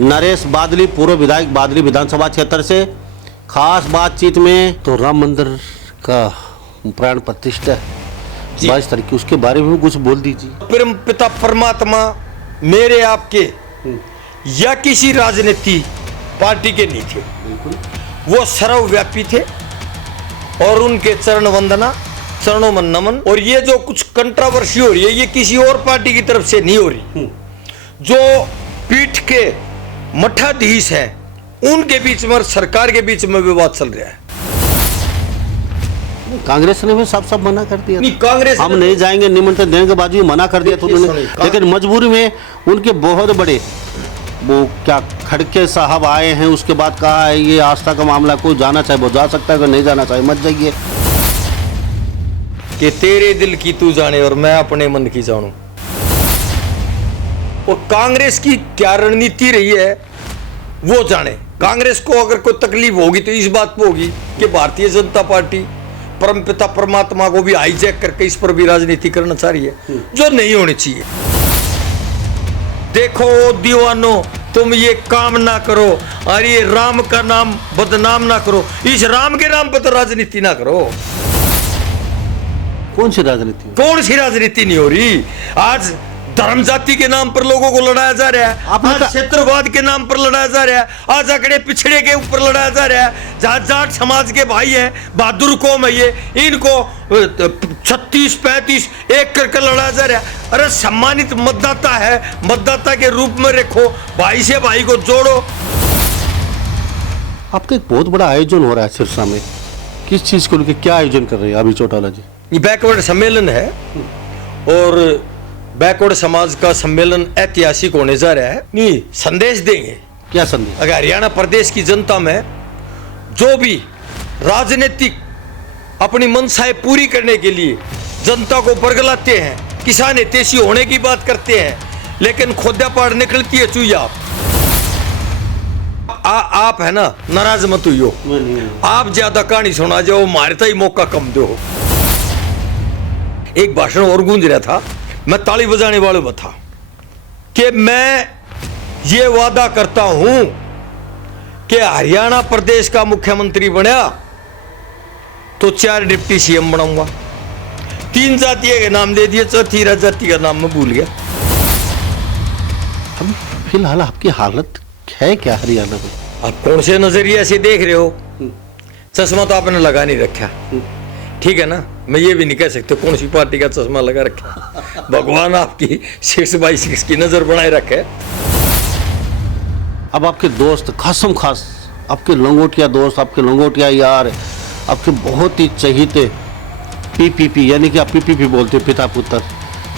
नरेश बादली, पूर्व विधायक बादली विधानसभा क्षेत्र से। खास बातचीत में तो राम मंदिर का प्राण प्रतिष्ठा 22 तारीख की, उसके बारे में कुछ बोल दीजिए। परम पिता परमात्मा मेरे आपके या किसी राजनीति पार्टी के नहीं थे, वो सर्वव्यापी थे और उनके चरण वंदना, चरणों में नमन। और ये जो कुछ कंट्रोवर्सी हो रही है, ये किसी और पार्टी की तरफ से नहीं हो रही। जो पीठ के मठाधीश हैं उनके बीच में और सरकार के बीच में विवाद चल रहा है। कांग्रेस ने भी साफ मना कर दिया। नहीं, कांग्रेस हम नहीं जाएंगे, निमंत्रण देने के बाद भी मना कर दिया था उन्होंने। लेकिन मजबूरी में उनके बहुत बड़े वो क्या खड़के साहब आए हैं, उसके बाद कहा है ये आस्था का मामला, कोई जाना चाहे वो जा सकता है, कोई नहीं जाना चाहे मत जाइए। कि तेरे दिल की तू जाने और मैं अपने मन की जानूं। और कांग्रेस की क्या रणनीति रही है वो जाने। कांग्रेस को अगर कोई तकलीफ होगी तो इस बात पे होगी कि भारतीय जनता पार्टी परमपिता परमात्मा को भी हाईजैक करके इस पर भी राजनीति करना चाह रही है, जो नहीं होनी चाहिए। देखो दीवानों, तुम ये काम ना करो और ये राम का नाम बदनाम ना करो। इस राम के नाम पर तो राजनीति ना करो। कौन सी राजनीति? कौन सी राजनीति नहीं हो रही? आज धर्म जाति के नाम पर लोगों को लड़ाया जा रहा है, आज क्षेत्रवाद के नाम पर लड़ाया जा रहा है, आज अगड़े पिछड़े के ऊपर लड़ाया जा रहा है। जहाँ जाट समाज के भाई हैं, बहादुर कौम है ये, इनको 36-35 एक करके लड़ाया जा रहा है। अरे सम्मानित मतदाता है, मतदाता के रूप में रखो, भाई से भाई को जोड़ो। आपका एक बहुत बड़ा आयोजन हो रहा है सिरसा में, किस चीज को लेकर क्या आयोजन कर रहे हैं अभी चौटाला जी? ये बैकवर्ड सम्मेलन है और बैकवर्ड समाज का सम्मेलन ऐतिहासिक होने जा रहा है। नहीं, संदेश देंगे। क्या संदेश? अगर हरियाणा प्रदेश की जनता में जो भी राजनीतिक अपनी मंशाएं पूरी करने के लिए जनता को बरगलाते हैं, किसान हितैषी होने की बात करते हैं, लेकिन खोदा पाड़ निकलती है चुईया। आप है ना, नाराज मत हुई, आप ज्यादा कहानी सुना जाओ, मारता ही मौका कम दो। एक भाषण और गूंज रहा था, मैं ताली बजाने वाले में था कि मैं ये वादा करता हूं कि हरियाणा प्रदेश का मुख्यमंत्री बनया तो 4 डिप्टी सीएम बनाऊंगा। 3 जातियों के नाम दे दिए, चौथी जाति का नाम मैं भूल गया। अब फिलहाल आपकी हालत है क्या हरियाणा में? आप कौन से नजरिए से देख रहे हो? चश्मा तो आपने लगा नहीं रखा, ठीक है ना? मैं ये भी नहीं कह सकते कौन सी पार्टी का चश्मा लगा रखा। भगवान आपकी 6/6 की नजर बनाए रखे। अब आपके दोस्त, खासम खास आपके लंगोटिया दोस्त, आपके लंगोटिया यार, आपके बहुत ही चहीते पीपीपी, यानी कि आप पीपीपी बोलते हो, पिता पुत्र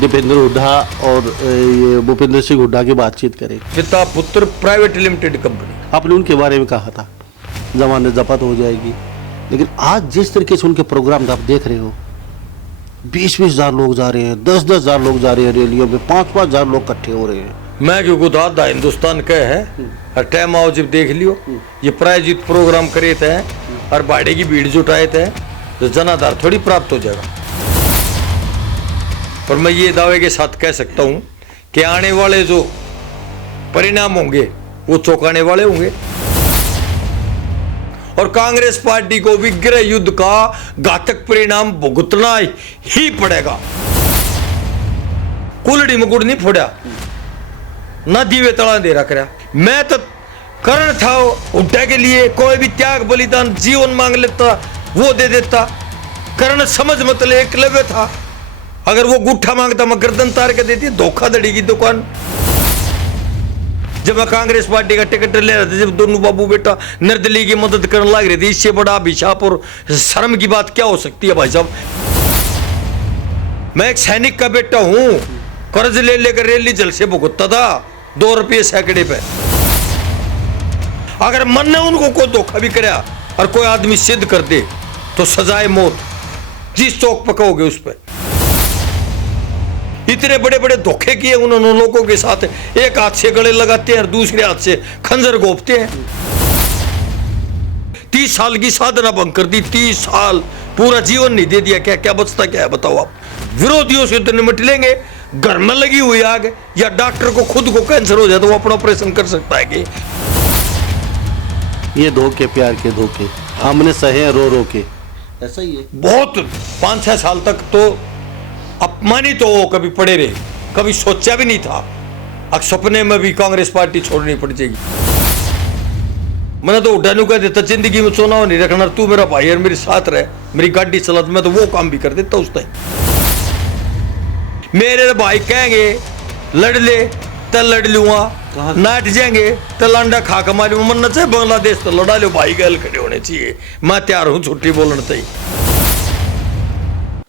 दीपेंद्र हुड्डा और ये भूपेंद्र सिंह हुड्डा की बातचीत करें। पिता पुत्र प्राइवेट लिमिटेड कंपनी, आपने उनके बारे में कहा था जमानत जब्त हो जाएगी, लेकिन आज जिस तरीके से उनके प्रोग्राम आप देख रहे हो, 20-20 हजार लोग जा रहे हैं, 10-10 हजार लोग जा रहे हैं रैलियों में, 5-5 हजार लोग इकट्ठे हो रहे हैं। मैं क्योंकि दादा हिंदुस्तान के है, हर टाइम आओ जब देख लियो, ये प्रायोजित प्रोग्राम करे थे और भाड़े की भीड़ जुटाए थे, तो जनाधार थोड़ी प्राप्त हो जाएगा। पर मैं ये दावे के साथ कह सकता हूं कि आने वाले जो परिणाम होंगे वो चौंकाने वाले होंगे और कांग्रेस पार्टी को भी गृह युद्ध का घातक परिणाम भुगतना ही पड़ेगा। कुलड़ी में गुड़ नहीं फोड़ा, ना दीवे तला दे रखा रहा। मैं तो करण था हुड्डा के लिए, कोई भी त्याग बलिदान जीवन मांग लेता वो दे देता। करण समझ मतलब एकलव्य था, अगर वो गुट्ठा मांगता मैं गर्दन तार के देती। धोखाधड़ी की दुकान। जब मैं कांग्रेस पार्टी का टिकट ले रहा था, जब दोनों बाबू बेटा निर्दलीय की मदद करने लग रहे थे, इससे बड़ा अभिशाप और शर्म की बात क्या हो सकती है भाई साहब? मैं एक सैनिक का बेटा हूं, कर्ज ले लेकर रैली जल से भुगतता था 2 रुपये सैकड़े पे। अगर मन ने उनको कोई धोखा भी कराया और कोई आदमी सिद्ध कर दे तो सजाए मौत, जिस चौक पकाओगे उस पर। इतने बड़े बड़े धोखे किए उन्होंने लोगों के साथ, एक हाथ से गले लगाते हैं और दूसरे हाथ से खंजर घोंपते हैं। 30 साल की साधना भंग कर दी, 30 साल पूरा जीवन नहीं दे दिया, क्या क्या बचता क्या है बताओ आप? विरोधियों से तो निपट लेंगे, घर में लगी हुई आग, या डॉक्टर को खुद को कैंसर हो जाए तो वो अपना ऑपरेशन कर सकता है कि? ये धोखे, प्यार के धोखे हमने सहे रो रो के, ऐसा ही है। बहुत 5-6 साल तक तो अपमानित हो कभी पड़े रहे, कभी सोचा भी नहीं था अब सपने में भी कांग्रेस पार्टी छोड़नी पड़ जाएगी। मैंने तो उठाने कह देता जिंदगी में चुनाव नहीं रखना, तू मेरा भाई है, मेरे साथ रहे, मेरी गाड़ी चला, मैं तो वो काम भी कर देता उस टाइम। मेरे भाई कहेंगे लड़ ले तो लड़ लूंगा, नाट जाएंगे तो लांडा खा के मारी, मरना चाहिए बांग्लादेश तो लड़ा लो, भाई गैल खड़े होने चाहिए, मैं तैयार हूं छुट्टी बोलना चाहिए।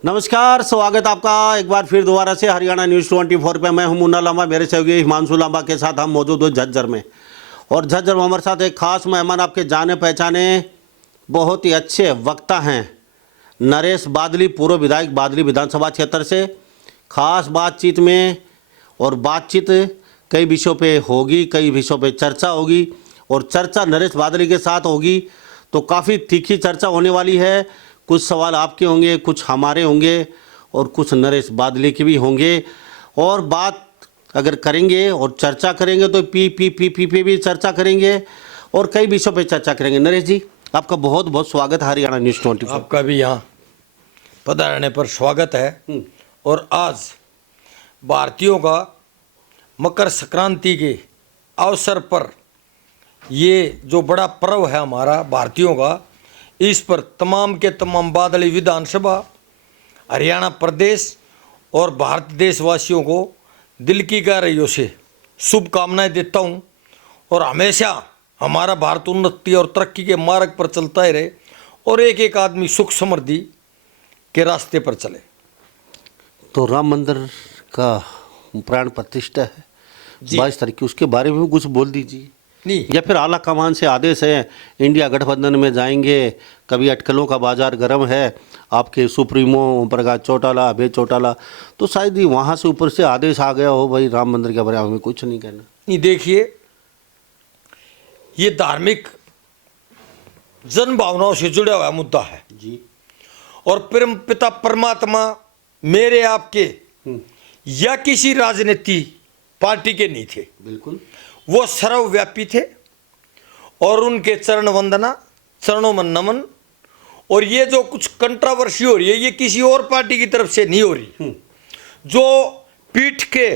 नमस्कार, स्वागत आपका एक बार फिर दोबारा से हरियाणा न्यूज़ 24 पे। मैं हूं मुन्ना लांबा, मेरे सहयोगी हिमांशु लांबा के साथ हम मौजूद हैं झज्जर में। और झज्जर में हमारे साथ एक खास मेहमान, आपके जाने पहचाने बहुत ही अच्छे वक्ता हैं, नरेश बादली, पूर्व विधायक बादली विधानसभा क्षेत्र से। खास बातचीत में और बातचीत कई विषयों पे होगी, कई विषयों पे चर्चा होगी, और चर्चा नरेश बादली के साथ होगी तो काफ़ी तीखी चर्चा होने वाली है। कुछ सवाल आपके होंगे, कुछ हमारे होंगे और कुछ नरेश बादली के भी होंगे। और बात अगर करेंगे और चर्चा करेंगे तो पी पे भी चर्चा करेंगे और कई विषयों पे चर्चा करेंगे। नरेश जी, आपका बहुत बहुत स्वागत है हरियाणा न्यूज़ 24। आपका भी यहाँ पधारने पर स्वागत है। और आज भारतीयों का मकर संक्रांति के अवसर पर ये जो बड़ा पर्व है हमारा भारतीयों का, इस पर तमाम के तमाम बादली विधानसभा, हरियाणा प्रदेश और भारत देशवासियों को दिल की गहराइयों से शुभकामनाएं देता हूं। और हमेशा हमारा भारत उन्नति और तरक्की के मार्ग पर चलता ही रहे और एक एक आदमी सुख समृद्धि के रास्ते पर चले। तो राम मंदिर का प्राण प्रतिष्ठा है 22 तारीख की, उसके बारे में भी कुछ बोल दीजिए। नहीं, या फिर आला कमान से आदेश है इंडिया गठबंधन में जाएंगे, कभी अटकलों का बाजार गर्म है, आपके सुप्रीमो ओम प्रकाश चौटाला, अभय चौटाला, तो शायद ही वहाँ से ऊपर से आदेश आ गया हो भाई राम मंदिर के बारे में कुछ नहीं कहना। नहीं, देखिए ये धार्मिक जन भावनाओं से जुड़ा हुआ मुद्दा है जी। और परम पिता परमात्मा मेरे आपके या किसी राजनीति पार्टी के नहीं थे, बिल्कुल वो सर्वव्यापी थे और उनके चरण वंदना, चरणों में नमन। और ये जो कुछ कंट्रोवर्सी हो रही है ये किसी और पार्टी की तरफ से नहीं हो रही। जो पीठ के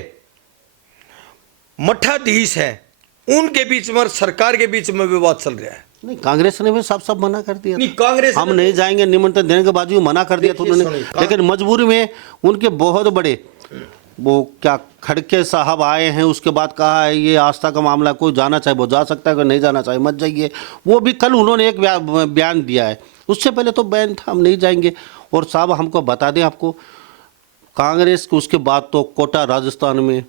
मठाधीश हैं उनके बीच में और सरकार के बीच में विवाद चल रहा है। नहीं, कांग्रेस ने भी साफ मना कर दिया। नहीं, कांग्रेस हम नहीं जाएंगे, निमंत्रण देने के बावजूद मना कर दिया था उन्होंने। लेकिन मजबूरी में उनके बहुत बड़े वो क्या खड़के साहब आए हैं, उसके बाद कहा है ये आस्था का मामला, कोई जाना चाहे वो जा सकता है, कोई नहीं जाना चाहे मत जाइए। वो भी कल उन्होंने एक बयान दिया है, उससे पहले तो बैन था हम नहीं जाएंगे। और साहब हमको बता दें आपको, कांग्रेस के उसके बाद तो कोटा राजस्थान में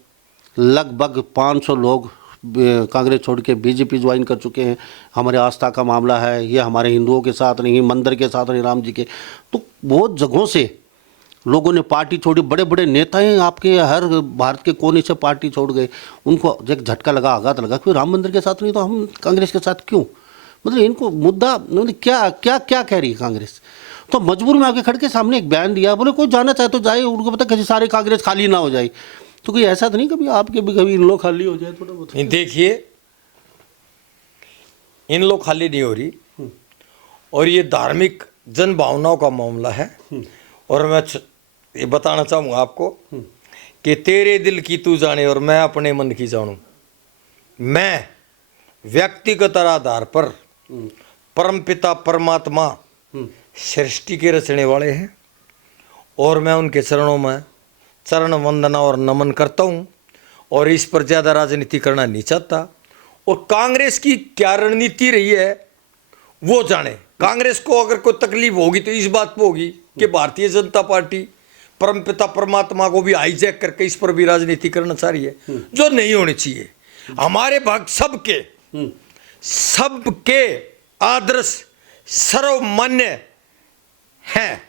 लगभग 500 लोग कांग्रेस छोड़ के बीजेपी ज्वाइन कर चुके हैं। हमारे आस्था का मामला है, ये हमारे हिंदुओं के साथ नहीं, मंदिर के साथ नहीं, राम जी के। तो बहुत जगहों से लोगों ने पार्टी छोड़ी, बड़े बड़े नेता हैं आपके हर भारत के कोने से पार्टी छोड़ गए। उनको एक झटका लगा, आघात लगा कि राम मंदिर के साथ नहीं तो हम कांग्रेस के साथ क्यों। मतलब इनको मुद्दा क्या क्या क्या कह रही है कांग्रेस। तो मजबूर में आके खड़े के सामने एक बयान दिया, बोले कोई जाना चाहे तो जाए, उनको पता किसी सारे कांग्रेस खाली ना हो जाए। तो कोई ऐसा तो नहीं कभी आपके भी कभी इन लोग खाली हो जाए थोड़ा बहुत। देखिए इन लोग खाली नहीं हो रही और ये धार्मिक जन भावनाओं का मामला है। और मैं ये बताना चाहूँगा आपको कि तेरे दिल की तू जाने और मैं अपने मन की जानूं। मैं व्यक्तिगत आधार पर परमपिता परमात्मा सृष्टि के रचने वाले हैं और मैं उनके चरणों में चरण वंदना और नमन करता हूँ और इस पर ज़्यादा राजनीति करना नहीं चाहता। और कांग्रेस की क्या रणनीति रही है वो जाने। कांग्रेस को अगर कोई तकलीफ होगी तो इस बात पे होगी कि भारतीय जनता पार्टी परमपिता परमात्मा को भी हाईजैक करके इस पर भी राजनीति करना चाह रही है, जो नहीं होनी चाहिए। हमारे भक्त सबके आदर्श सर्वमान्य हैं।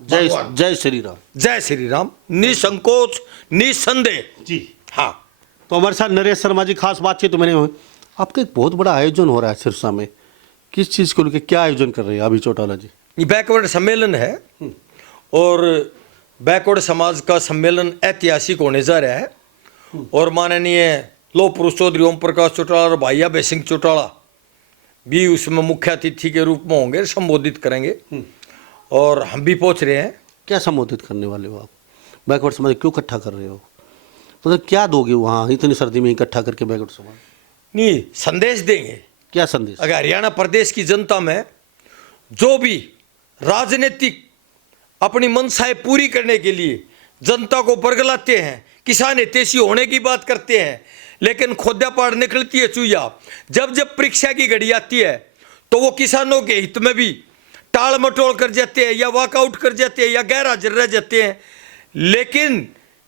जय श्री राम, जय श्री राम, निसंकोच निसंदेह जी। हाँ, तो हमारे साथ नरेश शर्मा जी, खास बातचीत मैंने आपका एक बहुत बड़ा आयोजन हो रहा है सिरसा में, किस चीज़ को लेकर क्या आयोजन कर रहे हैं अभी चौटाला जी? ये बैकवर्ड सम्मेलन है और बैकवर्ड समाज का सम्मेलन ऐतिहासिक होने जा रहा है और माननीय लौह पुरुष चौधरी ओम प्रकाश चौटाला और भाई अभय सिंह चौटाला भी उसमें मुख्य अतिथि के रूप में होंगे, संबोधित करेंगे और हम भी पहुंच रहे हैं। क्या संबोधित करने वाले हो आप? बैकवर्ड समाज क्यों इकट्ठा कर रहे हो? मतलब क्या दोगे वहाँ इतनी सर्दी में इकट्ठा करके बैकवर्ड समाज? नहीं, संदेश देंगे। क्या संदेश? अगर हरियाणा प्रदेश की जनता में जो भी राजनीतिक अपनी मंशाएं पूरी करने के लिए जनता को बरगलाते हैं, किसान हितैषी होने की बात करते हैं, लेकिन खोदा पाड़ निकलती है चूया। जब जब परीक्षा की घड़ी आती है तो वो किसानों के हित में भी टाल मटोल कर जाते हैं या वॉकआउट कर जाते हैं या गैर हाजिर रह जाते हैं, लेकिन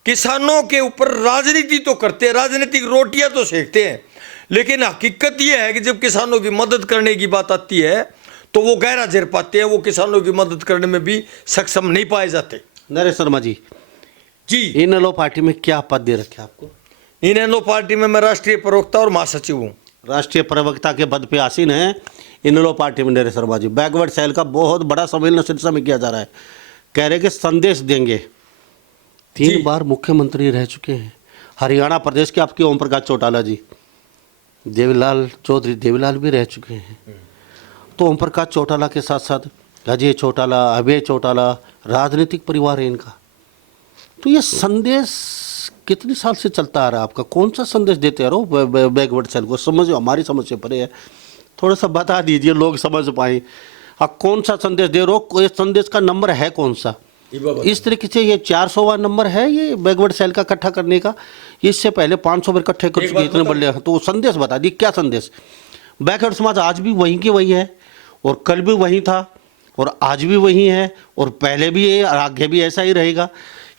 किसानों के ऊपर राजनीति तो करते हैं, राजनीतिक रोटियां तो सेकते हैं, लेकिन हकीकत यह है कि जब किसानों की मदद करने की बात आती है तो वो गैर हाजिर पाते हैं, वो किसानों की मदद करने में भी सक्षम नहीं पाए जाते। नरेश शर्मा जी, इनेलो पार्टी में क्या पद दे रखे आपको? इनेलो पार्टी में मैं राष्ट्रीय प्रवक्ता और महासचिव हूँ। राष्ट्रीय प्रवक्ता के पद पे आसीन है इनेलो पार्टी में नरेश शर्मा जी। बैकवर्ड सेल का बहुत बड़ा सम्मेलन सिरसा में किया जा रहा है, कह रहे कि संदेश देंगे। 3 बार मुख्यमंत्री रह चुके हैं हरियाणा प्रदेश के, आपके ओम प्रकाश चौटाला जी, देवीलाल चौधरी देवीलाल भी रह चुके हैं। तो ओम प्रकाश चौटाला के साथ साथ अजय चौटाला, अभय चौटाला, राजनीतिक परिवार है इनका। तो ये संदेश कितने साल से चलता आ रहा है आपका? कौन सा संदेश देते रहो बैकवर्ड सेल को? समझ, हमारी समझ से परे है, थोड़ा सा बता दीजिए लोग समझ पाए। आप कौन सा संदेश दे रहे हो? ये संदेश का नंबर है कौन सा? इस तरीके से ये 400वां नंबर है ये बैकवर्ड सेल का इकट्ठा करने का। इससे पहले 500 बार इकट्ठे कर चुके इतने बड़े। तो संदेश बता दी, क्या संदेश? बैकवर्ड समाज आज भी वहीं की वही है और कल भी वही था और आज भी वही है और पहले भी है और आगे भी ऐसा ही रहेगा।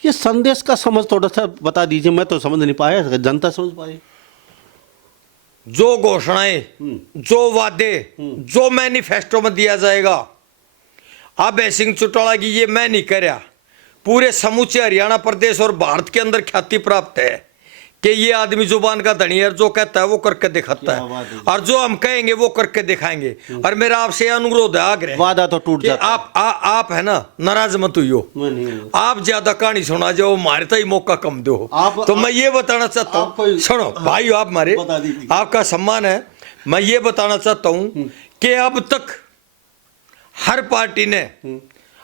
ये संदेश का समझ थोड़ा सा बता दीजिए, मैं तो समझ नहीं पाया, जनता समझ पाए। जो घोषणाएं, जो वादे, जो मैनिफेस्टो में दिया जाएगा, अभय सिंह चौटाला की ये मैं नहीं कर रहा, पूरे समूचे हरियाणा प्रदेश और भारत के अंदर ख्याति प्राप्त है कि ये आदमी जुबान का धनी है, जो कहता है वो करके दिखाता है और जो हम कहेंगे वो करके दिखाएंगे। और मेरा आपसे अनुरोध है, आग्रह, वादा तो टूट जाता है। आप है ना, नाराज मत हुइयो, आप ज्यादा कहानी सुना जाओ, मारे तो ही मौका कम दो। तो मैं ये बताना चाहता हूँ, सुनो भाई, आप मारे, आपका सम्मान है, मैं ये बताना चाहता हूँ कि अब तक हर पार्टी ने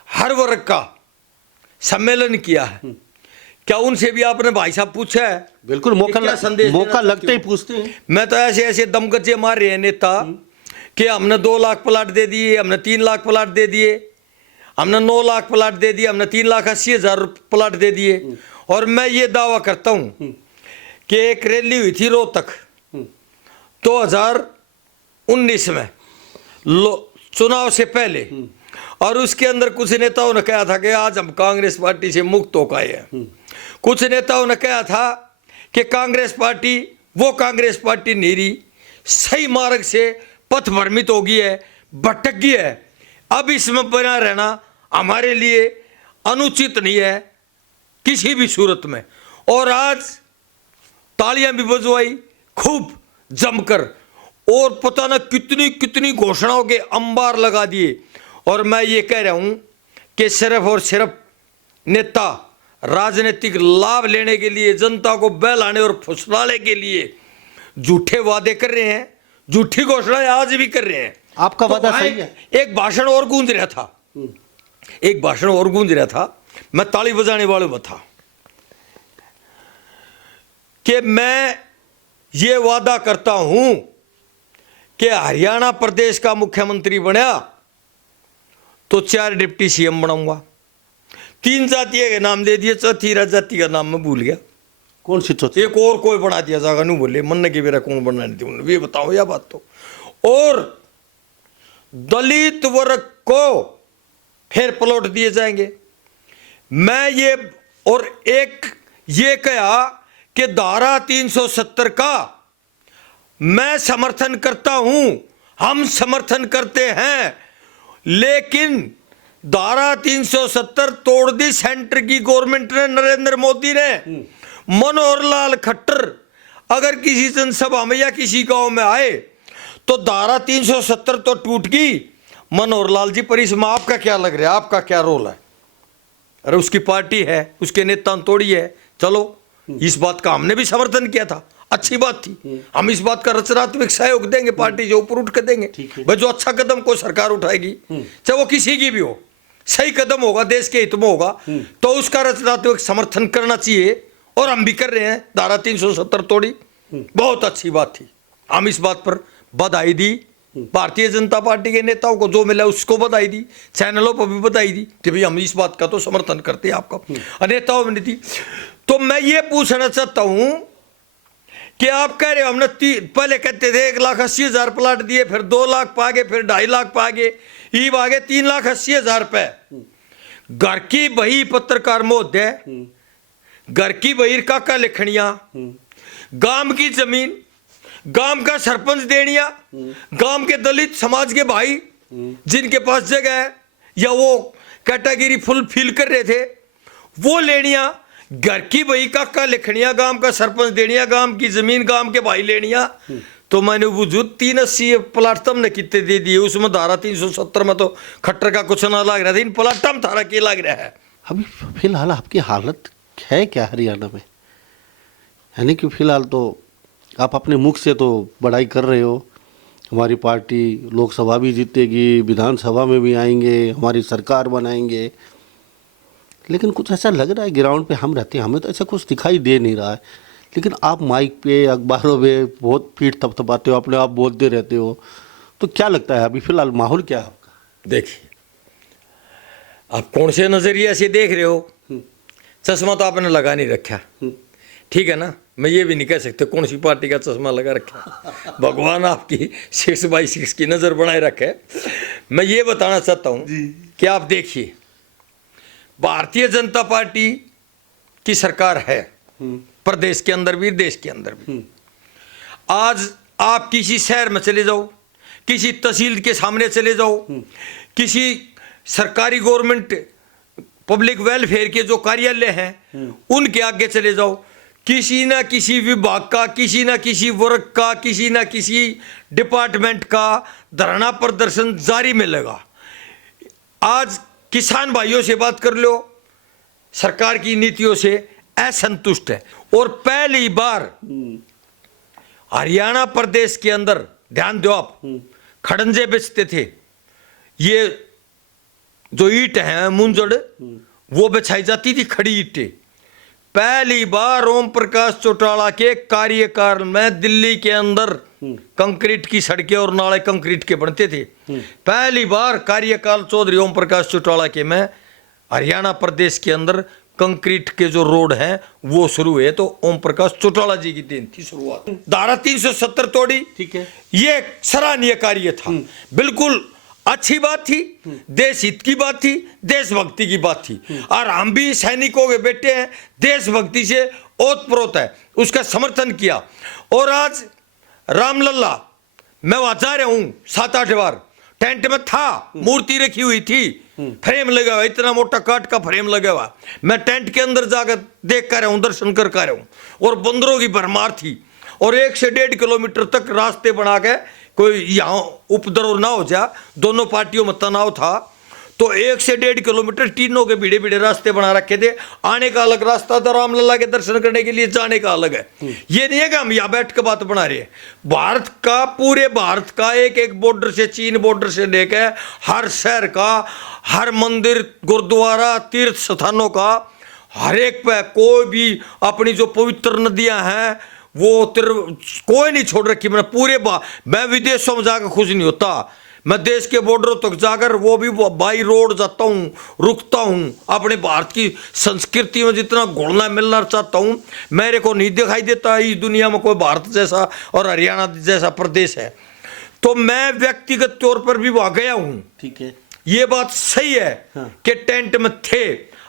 हर वर्ग का सम्मेलन किया है। क्या उनसे भी आपने भाई साहब पूछा है? बिल्कुल, मौका लगते ही पूछते हैं। मैं तो ऐसे ऐसे दमगज्जे मार रहे हैं नेता कि हमने 2 लाख प्लाट दे दिए, हमने 3 लाख प्लाट दे दिए, हमने 9 लाख प्लाट दे दिए, हमने 3,80,000 प्लाट दे दिए। और मैं ये दावा करता हूँ कि एक रैली हुई थी रोहतक 2019 में चुनाव से पहले, और उसके अंदर कुछ नेताओं ने कहा था कि आज हम कांग्रेस पार्टी से मुक्त होकर आए हैं। कुछ नेताओं ने कहा था कि कांग्रेस पार्टी वो कांग्रेस पार्टी नहीं रही, सही मार्ग से पथ भ्रमित हो गई है, भटक गई है, अब इसमें बना रहना हमारे लिए अनुचित नहीं है किसी भी सूरत में। और आज तालियां भी बजवाई खूब जमकर और पता न कितनी कितनी घोषणाओं के अंबार लगा दिए। और मैं ये कह रहा हूं कि सिर्फ और सिर्फ नेता राजनीतिक लाभ लेने के लिए, जनता को बहलाने और फुसलाने के लिए झूठे वादे कर रहे हैं, झूठी घोषणाएं आज भी कर रहे हैं। आपका वादा सही है। एक भाषण और गूंज रहा था, एक भाषण और गूंज रहा था, मैं ताली बजाने वालों में था कि मैं ये वादा करता हूं कि हरियाणा प्रदेश का मुख्यमंत्री बना तो 4 डिप्टी सीएम बनाऊंगा। 3 जातियों के नाम दे दिए, चौथी जाति का नाम मैं भूल गया, कौन सी चौथी? एक और कोई बना दिया जाएगा, नहीं बोले मन के मेरा कौन बनना नहीं थी, ये बताओ या बात तो। और दलित वर्ग को फिर प्लॉट दिए जाएंगे। मैं ये और एक ये कहा कि धारा 370 का मैं समर्थन करता हूं, हम समर्थन करते हैं, लेकिन धारा 370 तोड़ दी सेंटर की गवर्नमेंट ने, नरेंद्र मोदी ने। मनोहर लाल खट्टर अगर किसी जनसभा में या किसी गांव में आए तो धारा 370 तो टूट गई। मनोहर लाल जी, पर इसमें आपका क्या लग रहा है, आपका क्या रोल है? और उसकी पार्टी है, उसके नेता तोड़ी है, चलो इस बात का हमने भी समर्थन किया था, अच्छी बात थी। हम इस बात का रचनात्मक सहयोग देंगे, पार्टी जो ऊपर उठ कर देंगे भाई, जो अच्छा कदम कोई सरकार उठाएगी चाहे वो किसी की भी हो, सही कदम होगा, देश के हित में होगा, तो उसका रचनात्मक समर्थन करना चाहिए। और हम भी कर रहे हैं। धारा 370 तोड़ी, बहुत अच्छी बात थी, हम इस बात पर बधाई दी। भारतीय जनता पार्टी के नेताओं को जो मिला उसको बधाई दी, चैनलों पर भी बधाई दी कि भाई हम इस बात का तो समर्थन करते हैं आपका, नेताओं ने दी। तो मैं ये पूछना चाहता हूं कि आप कह रहे हो हमने पहले कहते थे 1,80,000 प्लाट दिए, फिर 2 लाख पागे, फिर 2.5 लाख पागे, ईब आगे 3,80,000 रुपए। घर की बही पत्रकार महोदय, घर की बही काका लिखनिया, गांव की जमीन, गांव का सरपंच देनिया, गांव के दलित समाज के भाई जिनके पास जगह है या वो कैटेगरी फुल फिल कर रहे थे वो लेनिया, घर की बही काका लिखनिया, गांव का सरपंच देनिया, गांव की जमीन गांव के भाई लेनिया। तो मैंने वजूद 380 प्लाट तुमने कितने दे दिए, उसमें धारा 370 में तो खट्टर का कुछ ना लग रहा था, इन प्लाट में थारा क्या लग रहा है? अभी फिलहाल आपकी हालत है क्या हरियाणा में? यानी कि फिलहाल तो आप अपने मुख से तो बड़ाई कर रहे हो, हमारी पार्टी लोकसभा भी जीतेगी, विधानसभा में भी आएंगे, हमारी सरकार बनाएंगे, लेकिन कुछ ऐसा लग रहा है ग्राउंड पे हम रहते हैं, हमें तो ऐसा कुछ दिखाई दे नहीं रहा है। लेकिन आप माइक पे, अखबारों में बहुत पीठ थपथपाते हो, अपने आप बोलते रहते हो, तो क्या लगता है अभी फिलहाल माहौल क्या है आपका? देखिए, आप कौन से नजरिए से देख रहे हो? चश्मा तो आपने लगा नहीं रखा, ठीक है ना? मैं ये भी नहीं कह सकते कौन सी पार्टी का चश्मा लगा रखा। भगवान आपकी 6/6 की नजर बनाए रखे। मैं ये बताना चाहता हूं कि आप देखिए, भारतीय जनता पार्टी की सरकार है प्रदेश के अंदर भी, देश के अंदर भी। आज आप किसी शहर में चले जाओ, किसी तहसील के सामने चले जाओ, किसी सरकारी गवर्नमेंट पब्लिक वेलफेयर के जो कार्यालय हैं उनके आगे चले जाओ, किसी ना किसी विभाग का, किसी ना किसी वर्ग का, किसी ना किसी डिपार्टमेंट का धरना प्रदर्शन जारी मिलेगा। आज किसान भाइयों से बात कर लो, सरकार की नीतियों से असंतुष्ट है। और पहली बार हरियाणा प्रदेश के अंदर, ध्यान दो आप, खड़ंजे बेचते थे, ये जो ईंट है मुंजड़, वो बिछाई जाती थी, खड़ी ईंटें। पहली बार ओम प्रकाश चौटाला के कार्यकाल में दिल्ली के अंदर कंक्रीट की सड़कें और नाले कंक्रीट के बनते थे। पहली बार कार्यकाल चौधरी ओम प्रकाश चौटाला के में हरियाणा प्रदेश के अंदर कंक्रीट के जो रोड हैं वो शुरू हुए, तो ओम प्रकाश चौटाला जी की देन थी शुरुआत। धारा 370 तोड़ी, ठीक है, ये सराहनीय कार्य था, बिल्कुल अच्छी बात थी, देश हित की बात थी, देशभक्ति की बात थी। और हम भी सैनिकों के बेटे हैं, देशभक्ति से ओतप्रोत है, उसका समर्थन किया। और आज रामलला, मैं वहां जा रहा हूं 7-8 बार, टेंट में था, मूर्ति रखी हुई थी, फ्रेम लगा हुआ, इतना मोटा काट का फ्रेम लगा हुआ, मैं टेंट के अंदर जाकर देख कर रहा हूं, दर्शन कर रहा हूं। और बंदरों की भरमार थी, और 1 से 1.5 किलोमीटर तक रास्ते बना के, कोई यहाँ उपद्रव ना हो जा, दोनों पार्टियों में तनाव था, तो 1 से 1.5 किलोमीटर तीनों के भिड़े भिड़े रास्ते बना रखे थे। आने का अलग रास्ता था, रामलला के दर्शन करने के लिए जाने का अलग है। ये नहीं है कि हम यहाँ बैठ के बात बना रहे हैं। भारत का, पूरे भारत का एक एक बॉर्डर से, चीन बॉर्डर से लेकर हर शहर का, हर मंदिर, गुरुद्वारा, तीर्थ स्थानों का, हर एक पे कोई भी अपनी जो पवित्र नदियां हैं वो कोई नहीं छोड़ रखी। मैंने पूरे मैं विदेशों में जाकर खुश नहीं होता, मैं देश के बॉर्डरों तक जाकर वो भी बाई रोड जाता हूँ, रुकता हूँ, अपने भारत की संस्कृति में जितना घुलना मिलना चाहता हूँ। मेरे को नहीं दिखाई देता इस दुनिया में कोई भारत जैसा और हरियाणा जैसा प्रदेश है। तो मैं व्यक्तिगत तौर पर भी वहां गया हूँ, ठीक है, ये बात सही है। हाँ। कि टेंट में थे,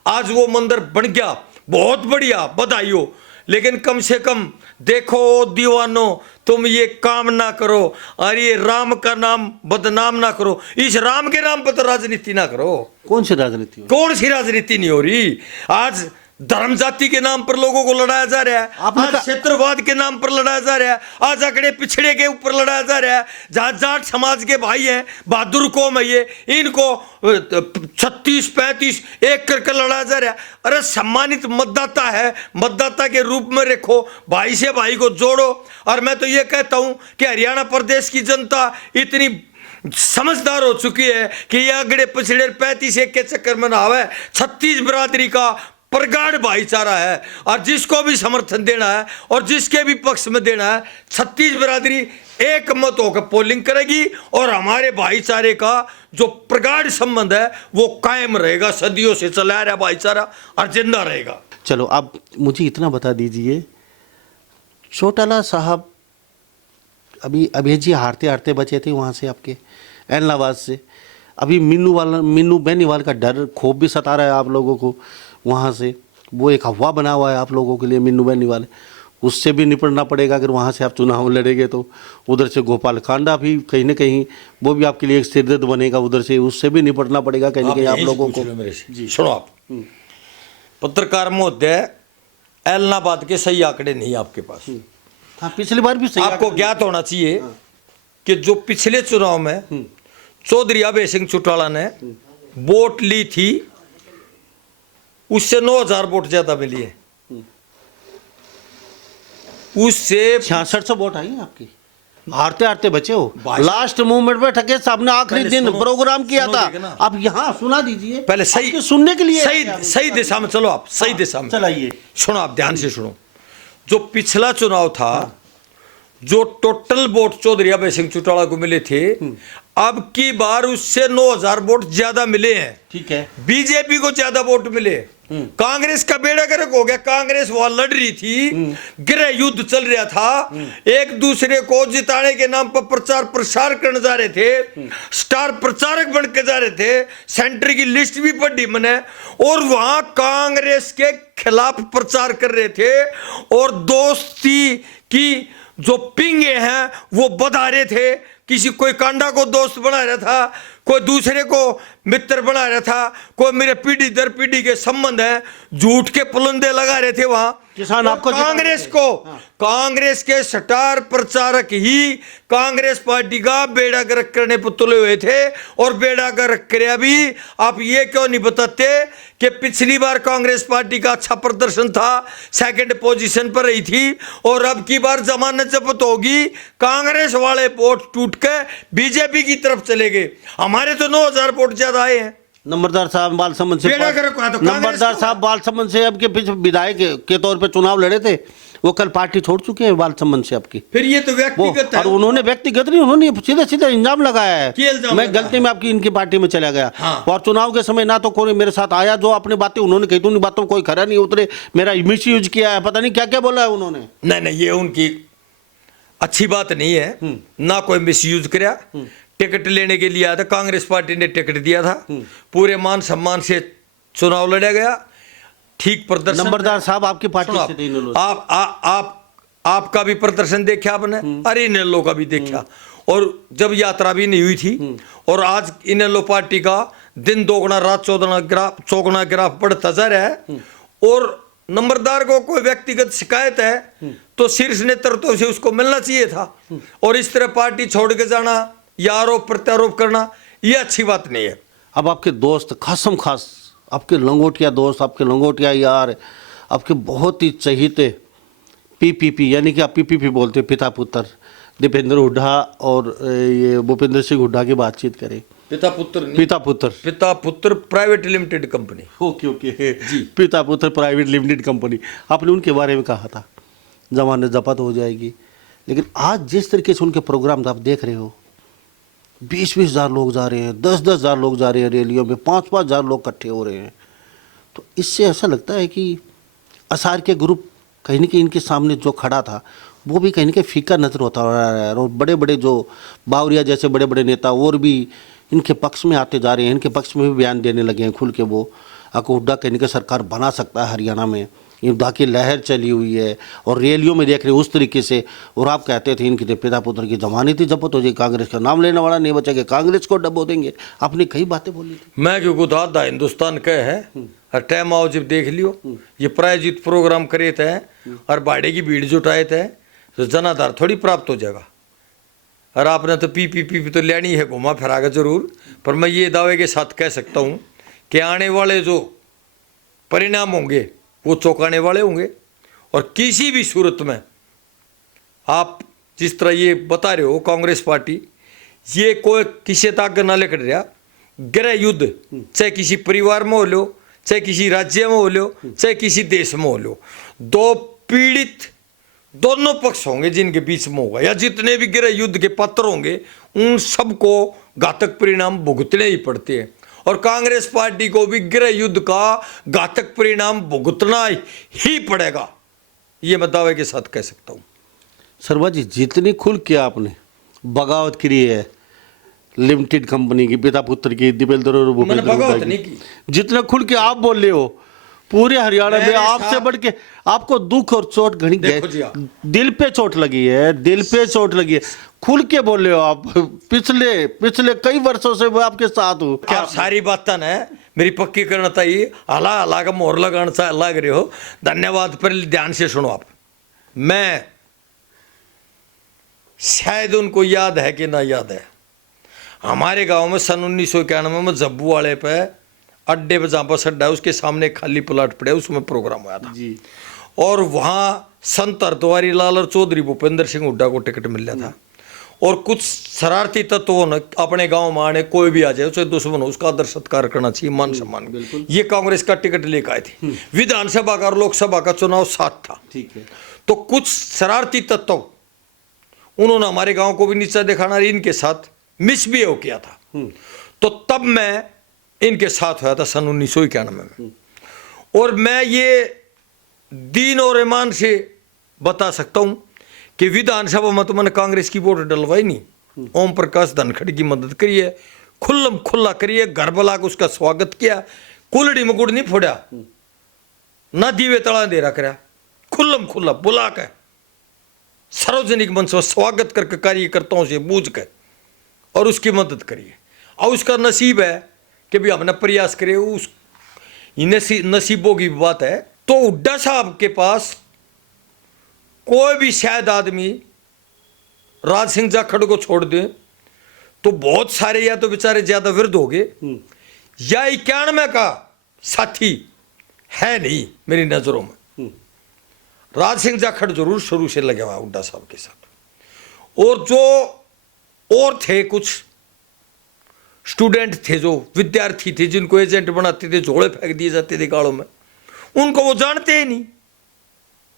आज वो मंदिर बन गया, बहुत बढ़िया, बधाई हो। लेकिन कम से कम देखो दीवानों, तुम ये काम ना करो, और ये राम का नाम बदनाम ना करो, इस राम के नाम पर तो राजनीति ना करो। कौन सी राजनीति? कौन सी राजनीति नहीं हो रही? आज धर्म जाति के नाम पर लोगों को लड़ाया जा रहा है, आज क्षेत्रवाद के नाम पर लड़ाया जा रहा है, आज अगड़े पिछड़े के ऊपर लड़ाया जा रहा है। जहां जाट समाज के भाई हैं, बहादुर कौम है ये, इनको 36-35 एक करके लड़ाया जा रहा है। अरे सम्मानित मतदाता है, मतदाता के रूप में रखो, भाई से भाई को जोड़ो। और मैं तो ये कहता हूं कि हरियाणा प्रदेश की जनता इतनी समझदार हो चुकी है कि ये अगड़े पिछड़े 35-1 के चक्कर में ना आवे। 36 बिरादरी का प्रगाढ़ भाईचारा है, और जिसको भी समर्थन देना है और जिसके भी पक्ष में देना है, 36 बिरादरी एक मत होकर पोलिंग करेगी, और हमारे भाईचारे का जो प्रगाढ़ संबंध है वो कायम रहेगा। सदियों से चला रहा भाईचारा और जिंदा रहेगा। चलो आप मुझे इतना बता दीजिए, चौटाला साहब अभी अभय जी हारते हारते बचे थे वहाँ से, आपके एलनाबाद से। अभी मीनू बेनीवाल का डर खूब भी सता रहा है आप लोगों को वहाँ से, वो एक अफवाह बना हुआ है आप लोगों के लिए मीनू बेनीवाल, उससे भी निपटना पड़ेगा अगर वहाँ से आप चुनाव लड़ेंगे तो। उधर से गोपाल कांडा भी कहीं ना कहीं वो भी आपके लिए एक सिरदर्द बनेगा उधर से, उससे भी निपटना पड़ेगा कहीं ना कहीं आप लोगों को। जी सुनो आप, पत्रकार महोदय, एलनाबाद के सही आंकड़े नहीं आपके पास। हाँ, पिछली बार भी सही आपको ज्ञात होना चाहिए कि जो पिछले चुनाव में चौधरी अभय सिंह चौटाला ने वोट ली थी, उससे 9,000 वोट ज्यादा मिली है। उससे 6600 वोट आई है आपकी, हारते हारते बचे हो। लास्ट मूवमेंट में ठगे साहब ने आखिरी दिन प्रोग्राम किया था। अब यहाँ सुना दीजिए पहले, सही सुनने के लिए, सही दिशा में चलो आप, सही दिशा में चलाइए। सुनो आप, ध्यान से सुनो। जो पिछला चुनाव था, जो टोटल वोट चौधरी अभय सिंह चौटाला को मिले थे, अब की बार उससे 9,000 वोट ज्यादा मिले हैं। ठीक है, बीजेपी को ज्यादा वोट मिले। कांग्रेस का बेड़ा गर्क हो गया। कांग्रेस वहां लड़ रही थी, गृह युद्ध चल रहा था, एक दूसरे को जिताने के नाम पर प्रचार प्रसार करने जा रहे थे, स्टार प्रचारक बन के जा रहे थे। सेंटर की लिस्ट भी पढ़ी मैंने, और वहां कांग्रेस के खिलाफ प्रचार कर रहे थे, और दोस्ती की जो पिंगे हैं वो बता रहे थे। किसी कोई कांडा को दोस्त बना रहा था, कोई दूसरे को मित्र बना रहा था, कोई मेरे पीढ़ी दर पीढ़ी के संबंध है, झूठ के पुलंदे लगा रहे थे वहां किसान। आपको कांग्रेस को, कांग्रेस के स्टार प्रचारक ही कांग्रेस पार्टी का बेड़ा गर्क करने पर तुले हुए थे, और बेड़ा गर्क करे भी। आप ये क्यों नहीं बताते कि पिछली बार कांग्रेस पार्टी का अच्छा प्रदर्शन था, सेकंड पोजीशन पर रही थी, और अब की बार जमानत जब्त होगी, कांग्रेस वाले वोट टूट के बीजेपी की तरफ चले गए। हमारे तो 9,000 वोट ज्यादा आए हैं। नंबरदार साहब बालसमंद से, नंबरदार साहब बालसमंद से आपके पीछे विधायक के तौर पे चुनाव लड़े थे, वो कल पार्टी छोड़ चुके हैं बालसमंद से आपकी। फिर ये तो व्यक्तिगत है। और उन्होंने व्यक्तिगत नहीं, उन्होंने सीधे सीधे इल्जाम लगाया है, मैं गलती में आपकी इनकी पार्टी में चला गया। हाँ। और चुनाव के समय ना तो कोई मेरे साथ आया, जो अपनी बातें उन्होंने कही, तो उन बातों में कोई खरा नहीं उतरे, मेरा मिस यूज किया है, पता नहीं क्या क्या बोला है उन्होंने। नहीं, ये उनकी अच्छी बात नहीं है, ना कोई मिस यूज कराया। टिकट लेने के लिए आया था, कांग्रेस पार्टी ने टिकट दिया था, पूरे मान सम्मान से चुनाव लड़ा गया, ठीक प्रदर्शन। नंबरदार साहब आपकी पार्टी से थे इन्होंने। आपका भी प्रदर्शन देखा आपने, अरे इनेलो का भी देखा, और जब यात्रा भी नहीं हुई थी, और आज इनेलो पार्टी का दिन दोगुना रात चौगुना ग्राफ बढ़ता जा रहा है। और नंबरदार को कोई व्यक्तिगत शिकायत है तो शीर्ष नेतृत्व से उसको मिलना चाहिए था, और इस तरह पार्टी छोड़ के जाना या आरोप प्रत्यारोप करना, ये अच्छी बात नहीं है। अब आपके दोस्त, खासम खास आपके लंगोटिया दोस्त, आपके लंगोटिया यार, आपके बहुत ही चहीते पीपीपी, यानी कि आप पीपीपी बोलते हैं, पिता पुत्र दीपेंद्र हुड्डा और ये भूपेंद्र सिंह हुड्डा की बातचीत करें। पिता पुत्र नहीं, पिता पुत्र प्राइवेट लिमिटेड कंपनी। ओके जी, पिता पुत्र प्राइवेट लिमिटेड कंपनी। आपने उनके बारे में कहा था जमानत जब्त हो जाएगी, लेकिन आज जिस तरीके से उनके प्रोग्राम आप देख रहे हो, 20-20 हज़ार लोग जा रहे हैं, 10-10 हज़ार लोग जा रहे हैं रैलियों में, 5-5 हज़ार लोग इकट्ठे हो रहे हैं, तो इससे ऐसा लगता है कि असार के ग्रुप कहीं ना कहीं इनके सामने जो खड़ा था वो भी कहीं ना कहीं फीका नजर होता रहा है, और बड़े बड़े जो बावरिया जैसे बड़े बड़े नेता और भी इनके पक्ष में आते जा रहे हैं, इनके पक्ष में भी बयान देने लगे हैं खुल के। वो हुड्डा कहीं ना कहीं सरकार बना सकता है हरियाणा में, युद्ध की लहर चली हुई है और रैलियों में देख रहे उस तरीके से, और आप कहते थे इनकी तो पिता पुत्र की जमानत ही जब्त हो जाएगी, कांग्रेस का नाम लेने वाला नहीं बचेगा, कांग्रेस को डबो देंगे, आपने कई बातें बोली थी। मैं क्योंकि दादा हिंदुस्तान कहे है और टाइम आओ जब देख लियो, ये प्रायोजित प्रोग्राम करे थे और भाड़े की भीड़ जुटाए थे तो जनाधार थोड़ी प्राप्त हो जाएगा। और आपने तो पी तो लेनी है घुमा फिरा कर जरूर, पर मैं ये दावे के साथ कह सकता हूँ कि आने वाले जो परिणाम होंगे वो चौंकाने वाले होंगे। और किसी भी सूरत में आप जिस तरह ये बता रहे हो कांग्रेस पार्टी ये कोई किसी तक ना लेकर रहा, गृह युद्ध चाहे किसी परिवार में हो लो, चाहे किसी राज्य में हो लो, चाहे किसी देश में हो लो, दो पीड़ित दोनों पक्ष होंगे जिनके बीच में होगा, या जितने भी गृह युद्ध के पत्र होंगे उन सबको घातक परिणाम भुगतने ही पड़ते हैं। और कांग्रेस पार्टी को भी गृह युद्ध का घातक परिणाम भुगतना ही पड़ेगा, ये मैं दावे के साथ कह सकता हूँ। शर्मा जी, जितनी खुल के आपने बगावत करी है लिमिटेड कंपनी की, पिता पुत्र की, दिपेंद्र और मैंने भूपेंद्र बगावत हुड्डा नहीं की, की। जितना खुल के आप बोल रहे हो पूरे हरियाणा में आपसे बढ़ के आपको दुख और चोट घनी देखो जी, दिल पे चोट लगी है, दिल पे चोट लगी है, खुल के बोल रहे हो आप। पिछले कई वर्षों से मैं आपके साथ हूँ। क्या सारी बातें ना मेरी पक्की करना चाहिए, हला हला का मोहर लगाना लग रहे हो। धन्यवाद, पर ध्यान से सुनो आप। मैं शायद उनको याद है कि ना याद है, हमारे गांव में सन 1991 में जब्बू वाले पे अड्डे पे जहाँ बस अड्डा है उसके सामने खाली प्लाट पड़े, उसमें प्रोग्राम हुआ था जी। और वहाँ संत हरद्वारी लाल और चौधरी भूपेंद्र सिंह हुड्डा को टिकट मिल रहा था। और कुछ शरारती तत्वों ने अपने गांव में आने, कोई भी आ जाए उसे दुश्मन हो उसका आदर सत्कार करना चाहिए, मान सम्मान, ये कांग्रेस का टिकट लेकर आए थे। विधानसभा का और लोकसभा का चुनाव साथ था, ठीक है। तो कुछ शरारती तत्व उन्होंने हमारे गांव को भी नीचा दिखाना, इनके साथ मिसबिहेव किया था। तो तब मैं इनके साथ हुआ था सन 1991 में। और मैं ये दीन और ईमान से बता सकता हूं कि विधानसभा में तो मैंने कांग्रेस की वोट डलवाई नहीं, ओम प्रकाश धनखड़ की मदद करी है, खुल्लम खुल्ला करी है, घर बुला के उसका स्वागत किया, कुलड़ी में गुड़ नहीं फोड़ा, ना दीवे तला दे रहा करा, खुल्लम खुल्ला बुला के सार्वजनिक मंच पर स्वागत करके कार्यकर्ताओं से बूझ के और उसकी मदद करिए। और उसका नसीब है कि भी हमने प्रयास करे, उस नसीबों की बात है। तो हुड्डा साहब के पास कोई भी शायद आदमी राज सिंह जाखड़ को छोड़ दे तो बहुत सारे या तो बेचारे ज्यादा वृद्ध हो गए, या 91 का साथी है नहीं मेरी नजरों में। राज सिंह जाखड़ जरूर शुरू से लगे हुआ हुड्डा साहब के साथ। और जो और थे कुछ स्टूडेंट थे, जो विद्यार्थी थे, जिनको एजेंट बनाते थे, झोले फेंक दिए जाते थे गाड़ों में, उनको वो जानते ही नहीं।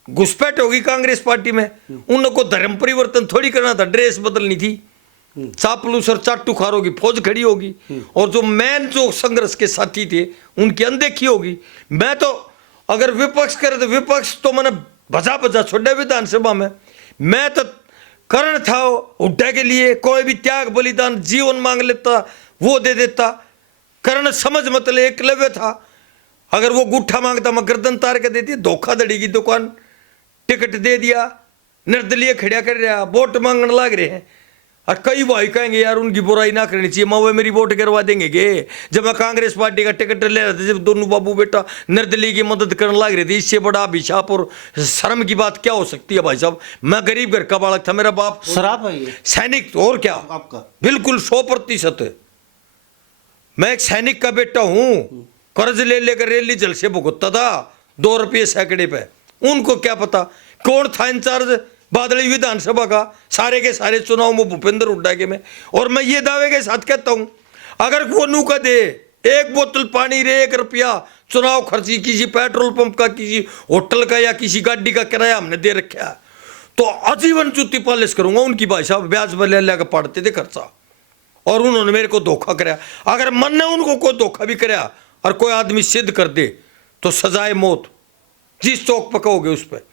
घुसपैठ होगी कांग्रेस पार्टी में, उनको धर्म परिवर्तन थोड़ी करना था, ड्रेस बदलनी थी, चापलूस और चाटू खारों की फौज खड़ी होगी, और जो मेन जो संघर्ष के साथी थे उनकी अनदेखी होगी। मैं तो अगर विपक्ष करे तो विपक्ष तो मैंने भजा छोड़े विधानसभा में, मैं तो करण था हुड्डा के लिए, कोई भी त्याग बलिदान जीवन मांग लेता वो दे देता। करण समझ मतलब एकलव्य था, अगर वो गुट्ठा मांगता मैं गर्दन तार के देती, धोखाधड़ी की दुकान, टिकट दे दिया, निर्दलीय खड़ा कर रहा, वोट मांगने लग रहे हैं। और कई भाई कहेंगे यार उनकी बुराई ना करनी चाहिए, मैं वो मेरी वोट गिरवा देंगे गे। जब मैं कांग्रेस पार्टी का टिकट ले रहा था, जब दोनों बाबू बेटा निर्दलीय की मदद करने लग रहे थे, इससे बड़ा अभिशाप और शर्म की बात क्या हो सकती है भाई साहब। मैं गरीब घर का बालक था, मेरा बाप शराब है ये सैनिक, और क्या आपका? बिल्कुल 100%। मैं एक सैनिक का बेटा हूं, कर्ज ले लेकर रैली जलसे भुगतता था 2 रुपये सैकड़े पे। उनको क्या पता कौन था इंचार्ज बादली विधानसभा का, सारे के सारे चुनाव में भूपेंद्र हुड्डा के में। और मैं ये दावे के साथ कहता हूं, अगर वो नू का दे 1 बोतल पानी रे 1 रुपया चुनाव खर्ची, किसी पेट्रोल पंप का, किसी होटल का या किसी गाड़ी का किराया हमने दे रखा है, तो आजीवन चुत्ती पालिश करूंगा उनकी। भाई साहब ब्याज पर ले पड़ते थे खर्चा, और उन्होंने मेरे को धोखा कराया। अगर मन ने उनको कोई धोखा भी कराया और कोई आदमी सिद्ध कर दे तो सजाए मौत, जिस चौक पकाओगे उस पर।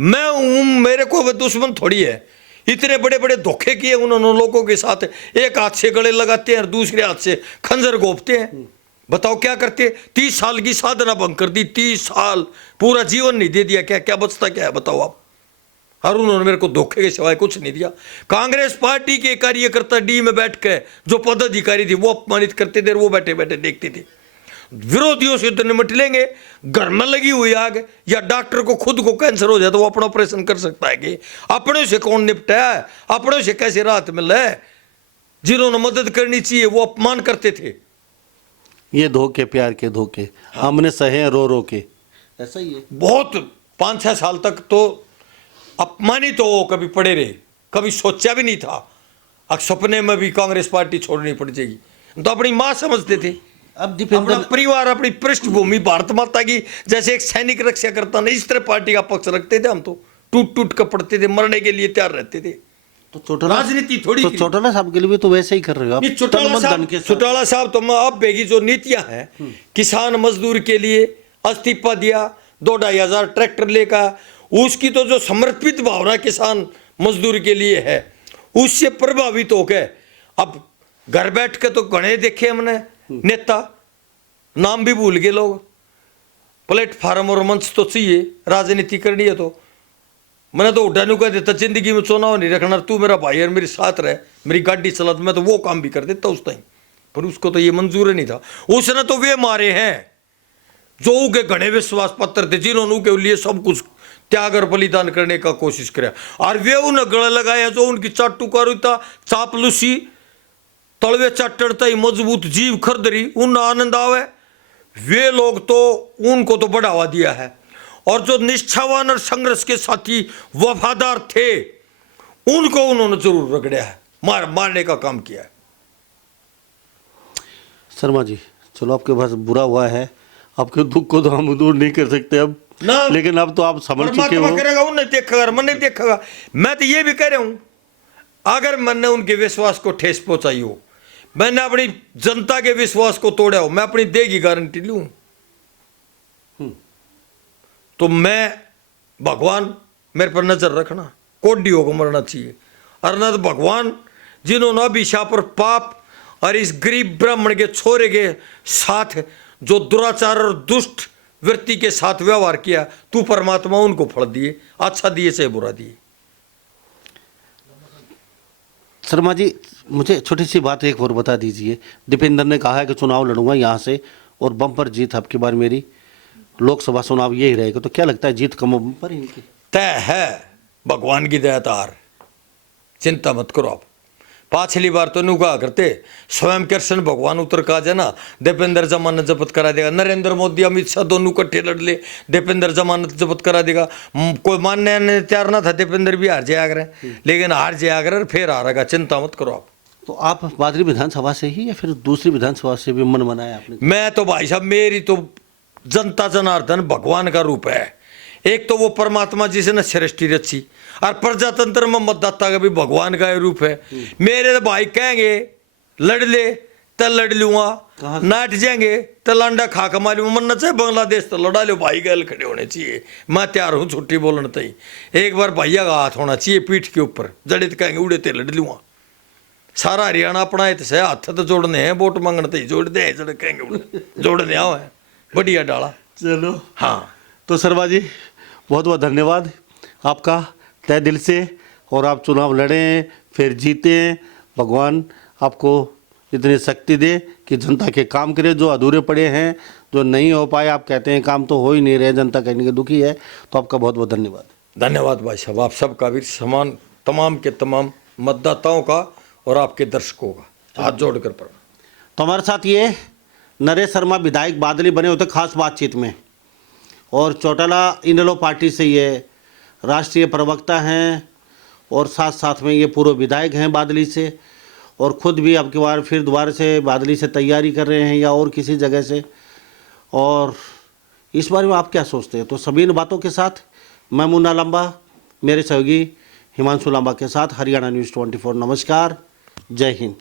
मैं हूं, मेरे को वह दुश्मन थोड़ी है। इतने बड़े बड़े धोखे किए उन्होंने लोगों के साथ, एक हाथ से गले लगाते हैं और दूसरे हाथ से खंजर घोपते हैं। बताओ क्या करते? 30 साल की साधना भंग कर दी, 30 साल पूरा जीवन नहीं दे दिया, क्या क्या बचता क्या है बताओ आप? और उन्होंने मेरे को धोखे के सिवाय कुछ नहीं दिया। कांग्रेस पार्टी के कार्यकर्ता डी में बैठ के जो पदाधिकारी थे वो अपमानित करते थे, वो बैठे बैठे देखते थे। विरोधियों से तो निपट लेंगे, घर में लगी हुई आग, या डॉक्टर को खुद को कैंसर हो जाए तो वो अपना ऑपरेशन कर सकता है कि अपने से कौन निपटा है? अपने से कैसे राहत मिल रहा है? जिन्होंने मदद करनी चाहिए वो अपमान करते थे। ये धोखे, प्यार के धोखे हमने सहे रो रो के, ऐसा ही है। बहुत 5-6 साल तक तो अपमानित तो वो कभी पड़े रहे, कभी सोचा भी नहीं था अब सपने में भी कांग्रेस पार्टी छोड़नी पड़ जाएगी। तो अपनी माँ समझते थे, अब अपना दीपेंद्र परिवार, अपनी पृष्ठभूमि भारत माता की जैसे एक सैनिक रक्षा करता ना, इस तरह पार्टी का पक्ष रखते थे हम। तो टूट टूट कर पड़ते थे, मरने के लिए तैयार रहते थे। तो चौटाला राजनीति थोड़ी तो चौटाला साहब के लिए भी तो वैसे ही कर रहे हो आप। नहीं, चौटाला तन मन साहब, धन के साथ। चौटाला साहब तो अब बेगी जो नीतियां हैं, किसान मजदूर के लिए इस्तीफा दिया, 2-2.5 हजार ट्रैक्टर लेकर, उसकी तो जो समर्पित भावना किसान मजदूर के लिए है उससे प्रभावित होकर अब घर बैठ के तो घने देखे हमने नेता, नाम भी भूल गए लोग। प्लेटफार्म और मंच तो चाहिए, राजनीति करनी है तो मैंने तो उठाने कह देता जिंदगी में चुनाव नहीं रखना, तू मेरा भाई और मेरे साथ रहे, मेरी गाड़ी चला तो मैं तो वो काम भी कर देता उस टाइम, पर उसको तो ये मंजूर नहीं था। उसने तो वे मारे हैं जो उनके घने विश्वास पत्र थे, जिन्होंने उनके लिए सब कुछ त्याग और बलिदान करने का कोशिश किया, और वे उन्हें गले लगाया जो उनकी चाटू कारुता, चापलूसी, तलवे चटड़ता ही मजबूत जीव खरदरी, उन आनंद आवे, वे लोग तो उनको तो बढ़ावा दिया है। और जो निष्ठावान और संघर्ष के साथी वफादार थे उनको उन्होंने जरूर रगड़ा है, मारने का काम किया है। शर्मा जी, चलो आपके पास बुरा हुआ है, आपके दुख को तो हम दूर नहीं कर सकते अब ना, लेकिन अब तो आप समझ चुके हो। करेगा उन्हें देखेगा, मैं नहीं देखेगा। मैं तो ये भी कह रहा हूं, अगर मैंने उनके विश्वास को ठेस पहुंचाई हो, मैंने अपनी जनता के विश्वास को तोड़ा हो, मैं अपनी देह की गारंटी लूं तो मैं, भगवान मेरे पर नजर रखना, कोडियों को मरना चाहिए। और न तो भगवान जिन्होंने अभिशाप और पाप और इस गरीब ब्राह्मण के छोरे के साथ जो दुराचार और दुष्ट वृत्ति के साथ व्यवहार किया, तू परमात्मा उनको फल दिए, अच्छा दिए चाहे बुरा दिए। शर्मा जी, मुझे छोटी सी बात एक और बता दीजिए। दीपेंद्र ने कहा है कि चुनाव लड़ूंगा यहाँ से और बम्पर जीत आपकी बार मेरी, लोकसभा चुनाव यही रहेगा, तो क्या लगता है जीत कम बम्पर इनकी? तय है, भगवान की दया तार, चिंता मत करो आप। पाछली बार तो नु कहा करते स्वयं कृष्ण भगवान उतर का जना दीपेंद्र जमानत जब्त करा देगा, नरेंद्र मोदी अमित शाह दोनों इकट्ठे लड़ ले, दीपेंद्र जमानत जब्त करा देगा। कोई मानने तैयार ना था, दीपेंद्र भी हार जाया करे, लेकिन हार जाया करे फिर हारेगा, चिंता मत करो आप। तो आप बादरी विधानसभा से ही या फिर दूसरी विधानसभा से भी मन बनाया आपने? मैं तो भाई साहब, मेरी तो जनता जनार्दन भगवान का रूप है। एक तो वो परमात्मा जिसने सृष्टि रची, और प्रजातंत्र में मतदाता का भी भगवान का रूप है। मेरे तो भाई कहेंगे लड़ ले तो लड़ लूंगा, नाट जाएंगे तो लांडा खा कमा लूंगा, मरना चाहे बांग्लादेश तो लड़ा लो, भाई गैल खड़े होने चाहिए। मैं तैयार हूँ छुट्टी बोलने तई, एक बार भैया का हाथ होना चाहिए पीठ के ऊपर, जड़े तो कहेंगे उड़े ते लड़ लूंगा। सारा हरियाणा अपना है तो हाथ तो जोड़ने हैं, वोट मांगने तो जोड़ दे, जड़े कहेंगे जोड़ने आओ है, बढ़िया डाला। चलो हाँ, तो शर्मा जी बहुत बहुत धन्यवाद आपका तय दिल से, और आप चुनाव लड़ें फिर जीतें, भगवान आपको इतनी शक्ति दे कि जनता के काम करें जो अधूरे पड़े हैं, जो नहीं हो पाए। आप कहते हैं काम तो हो ही नहीं रहे, जनता कहने के दुखी है, तो आपका बहुत बहुत धन्यवाद। धन्यवाद भाई साहब, आप सबका भी समान, तमाम के तमाम मतदाताओं का और आपके दर्शकों का हाथ जोड़कर प्रणाम। तो हमारे साथ ये नरेश शर्मा विधायक बादली बने होते खास बातचीत में, और चौटाला इनेलो पार्टी से ये राष्ट्रीय प्रवक्ता हैं, और साथ साथ में ये पूर्व विधायक हैं बादली से, और ख़ुद भी अब की बार फिर दोबारा से बादली से तैयारी कर रहे हैं या और किसी जगह से। और इस बारे में आप क्या सोचते हैं? तो सभी इन बातों के साथ मैं मुन्ना लंबा, मेरे सहयोगी हिमांशु लंबा के साथ हरियाणा न्यूज़ 24, नमस्कार, जय हिंद।